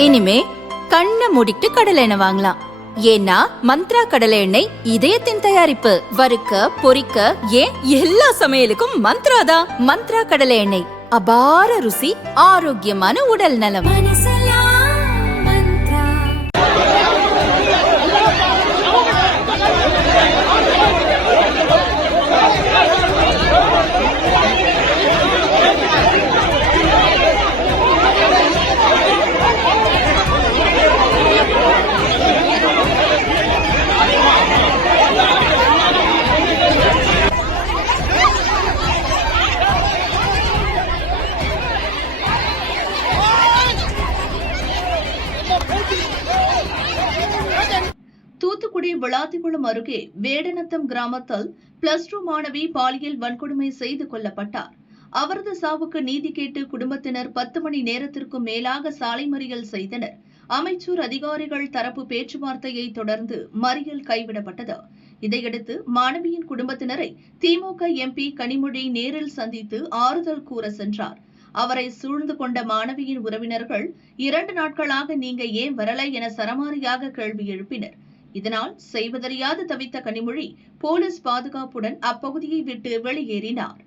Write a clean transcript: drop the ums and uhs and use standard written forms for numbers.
இனிமே கண்ணை மூடிட்டு கடலை எண்ணெய் வாங்கலாம். ஏன்னா மந்த்ரா கடலை எண்ணெய் இதயத்தின் தயாரிப்பு. வறுக்க பொரிக்க ஏன் எல்லா சமையலுக்கும் மந்த்ரா தான். மந்த்ரா கடலை எண்ணெய், அபார ருசி, ஆரோக்கியமான உடல் நலம். தூத்துக்குடி விளாத்திக்குளம் அருகே வேடநத்தம் கிராமத்தில் +2 மாணவி பாலியல் வன்கொடுமை செய்து கொல்லப்பட்டார். அவரது சாவுக்கு நீதி கேட்டு குடும்பத்தினர் 10 மணி நேரத்திற்கும் மேலாக சாலை மறியல் செய்தனர். அமைச்சர் அதிகாரிகள் தரப்பு பேச்சுவார்த்தையை தொடர்ந்து மறியல் கைவிடப்பட்டது. இதையடுத்து மாணவியின் குடும்பத்தினரை திமுக எம்பி கனிமொழி நேரில் சந்தித்து ஆறுதல் கூற சென்றார். அவரை சூழ்ந்து கொண்ட மாணவியின் உறவினர்கள் 2 நாட்களாக நீங்க ஏன் வரலை என சரமாரியாக கேள்வி எழுப்பினர். இதனால் செய்வதறியாது தவித்த கனிமொழி போலீஸ் பாதுகாப்புடன் அப்பகுதியை விட்டு வெளியேறினார்.